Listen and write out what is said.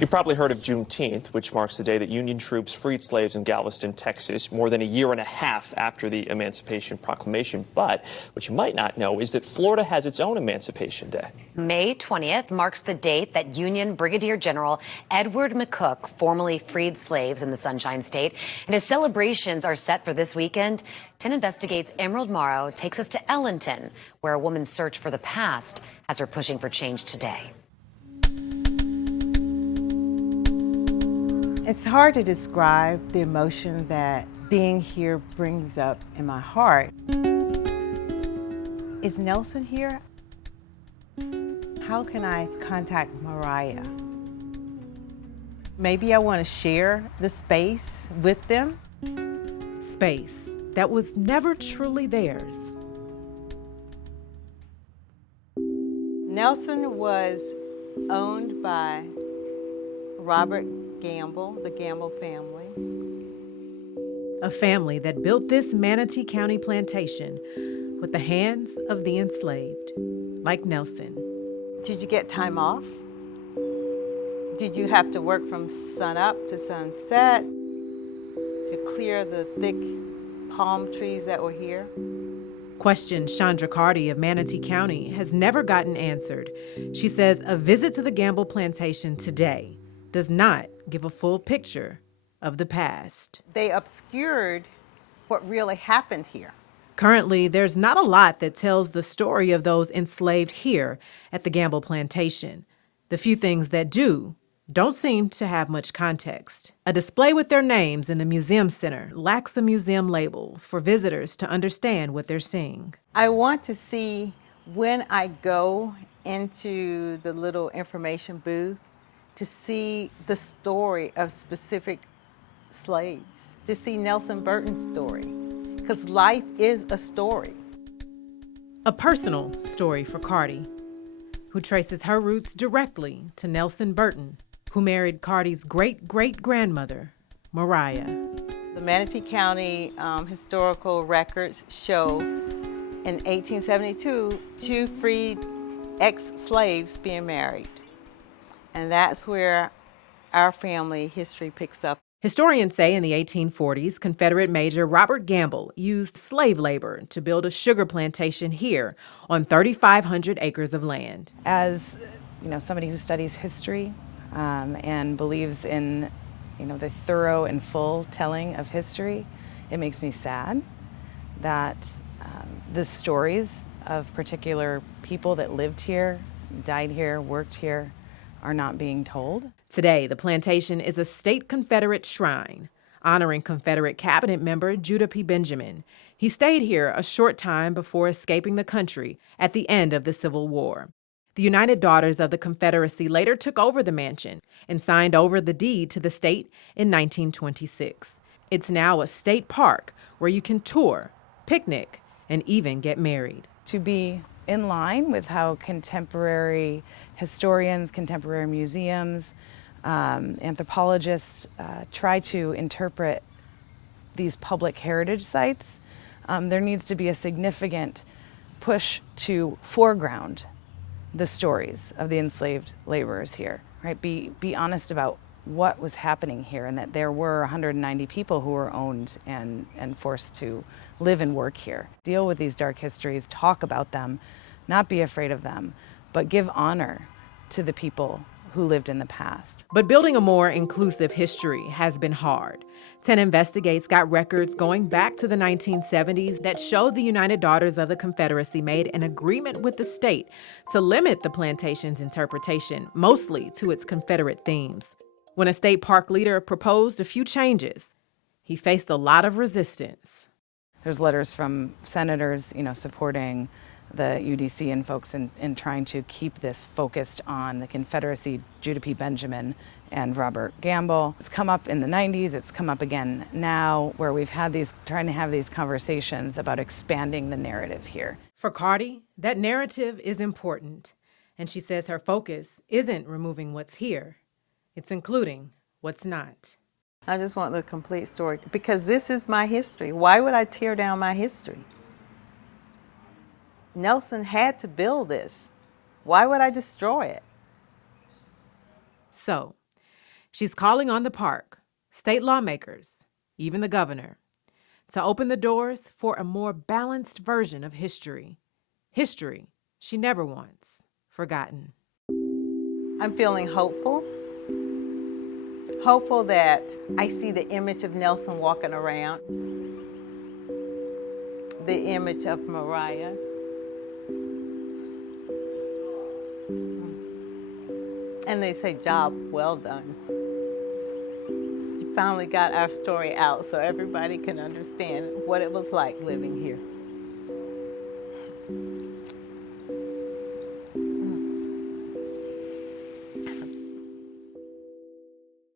You probably heard of Juneteenth, which marks the day that Union troops freed slaves in Galveston, Texas, more than a year and a half after the Emancipation Proclamation. But what you might not know is that Florida has its own Emancipation Day. May 20th marks the date that Union Brigadier General Edward McCook formally freed slaves in the Sunshine State. And his celebrations are set for this weekend. 10 Investigates' Emerald Morrow takes us to Ellenton, where a woman's search for the past has her pushing for change today. It's hard to describe the emotion that being here brings up in my heart. Is Nelson here? How can I contact Mariah? Maybe I want to share the space with them. Space that was never truly theirs. Nelson was owned by Robert Gamble, the Gamble family. A family that built this Manatee County plantation with the hands of the enslaved, like Nelson. Did you get time off? Did you have to work from sunup to sunset to clear the thick palm trees that were here? Question Chandra of Manatee County has never gotten answered. She says a visit to the Gamble plantation today does not give a full picture of the past. They obscured what really happened here. Currently, there's not a lot that tells the story of those enslaved here at the Gamble plantation. The few things that do don't seem to have much context. A display with their names in the museum center lacks a museum label for visitors to understand what they're seeing. I want to see, when I go into the little information booth, to see the story of specific slaves, to see Nelson Burton's story, because life is a story. A personal story for Cardi, who traces her roots directly to Nelson Burton, who married Cardi's great-great-grandmother, Mariah. The Manatee County historical records show in 1872, 2 freed ex-slaves being married. And that's where our family history picks up. Historians say in the 1840s, Confederate Major Robert Gamble used slave labor to build a sugar plantation here on 3,500 acres of land. As somebody who studies history and believes in the thorough and full telling of history, it makes me sad that the stories of particular people that lived here, died here, worked here, are not being told. Today, the plantation is a state Confederate shrine, honoring Confederate cabinet member Judah P. Benjamin. He stayed here a short time before escaping the country at the end of the Civil War. The United Daughters of the Confederacy later took over the mansion and signed over the deed to the state in 1926. It's now a state park where you can tour, picnic, and even get married. To be in line with how contemporary historians, contemporary museums, anthropologists try to interpret these public heritage sites, there needs to be a significant push to foreground the stories of the enslaved laborers here, right? Be honest about what was happening here, and that there were 190 people who were owned and forced to live and work here. Deal with these dark histories, talk about them, not be afraid of them, but give honor to the people who lived in the past. But building a more inclusive history has been hard. 10 Investigates got records going back to the 1970s that show the United Daughters of the Confederacy made an agreement with the state to limit the plantation's interpretation, mostly to its Confederate themes. When a state park leader proposed a few changes, he faced a lot of resistance. There's letters from senators, supporting the UDC and folks in trying to keep this focused on the Confederacy, Judah P. Benjamin and Robert Gamble. It's come up in the 90s, it's come up again now, where we've had trying to have these conversations about expanding the narrative here. For Cardi, that narrative is important, and she says her focus isn't removing what's here, it's including what's not. I just want the complete story, because this is my history. Why would I tear down my history? Nelson had to build this. Why would I destroy it? So, She's calling on the park, state lawmakers, even the governor, to open the doors for a more balanced version of history. History she never wants forgotten. I'm feeling hopeful. Hopeful that I see the image of Nelson walking around, the image of Mariah. And they say, job well done. You finally got our story out so everybody can understand what it was like living here.